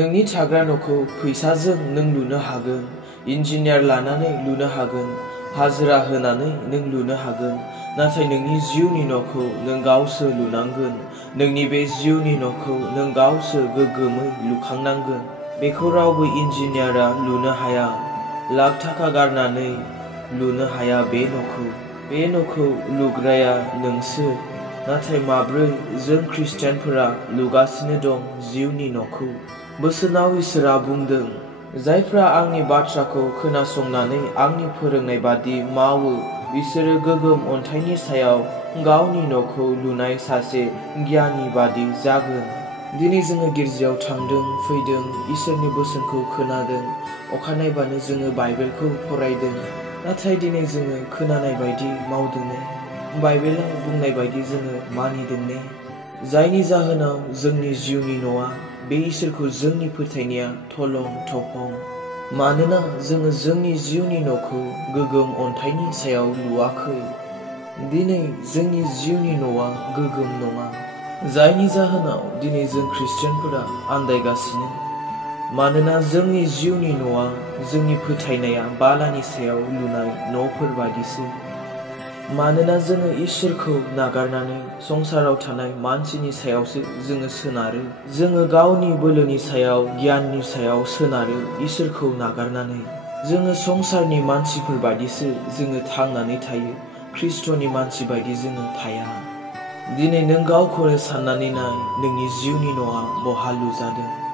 नोंनि थाग्रा न'खौ फैसाजों नों लुनो हागोन, इन्जिनियार लानानै लुनो हागोन, हाजिरा होनानै नों लुनो हागोन, नाथाय नोंनि जिउनि न'खौ नों गावसो लुनांगोन। नोंनि बे जिउनि न'खौ नों गावसो गोग्गोमै लुखांनांगोन। बेखौ रावबो इन्जिनियारा लुनो हाया, लाख थाखा गारनानै लुनो हाया बे न'खौ। बे न'खौ लुग्राया नोंसो। नाथाय माब्रै जों खृष्टियानफोरा लुगासिनो दं जिउनि न'खौ? बोसोनाव इसोरा बुंदों, जायफ्रा आंनि बाथ्राखौ खोनासंनानै आंनि फोरोंनाय बादि मावो बिसोरो गोगोम अन्थाइनि सायाव गावनि न'खौ लुनाय सासे गियानि बादि जागोन। दिनै जोङो गिर्जायाव थांदों, फैदों, इसोरनि बोसोनखौ खोनादों, अखानायबानो जोङो बाइबेलखौ फरायदों। नाथाय दिनै जोङो खोनानाय बायदि मावदों ने? बाइबेलाव बुंनाय बायदि जोङो मानिदों ने? जायनि जाहोनाव जोंनि जिउनि न'आ बे इसोरखौ जोंनि फोथायनाया थलं थफं। मानोना जोङो जोंनि जिउनि न'खौ गोगोम अन्थाइनि सायाव लुवाखै। दिनै जोंनि जिउनि न'आ गोगोम नङा, जायनि जाहोनाव दिनै जों खृष्टियानफोरा आन्दायगासिनो। मानोना जोंनि जिउनि न'आ, जोंनि फोथायनाया बालानि सायाव लुनाय न'फोर बायदिसो। मानोना जोङो इसोरखौ नागारनानै संसाराव थानाय मानसिनि सायावसो जोङो सोनारो। जोङो गावनि बोलोनि सायाव, गियाननि सायाव सोनारो इसोरखौ नागारनानै। जोङो संसारनि मानसिफोर बायदिसो जोङो थांनानै थायो, ख्रिस्ट'नि मानसि बायदि जोङो थाया। दिनै नों गावखौनो साननानै नाय, नोंनि जिउनि न'आ बहा लुजादों?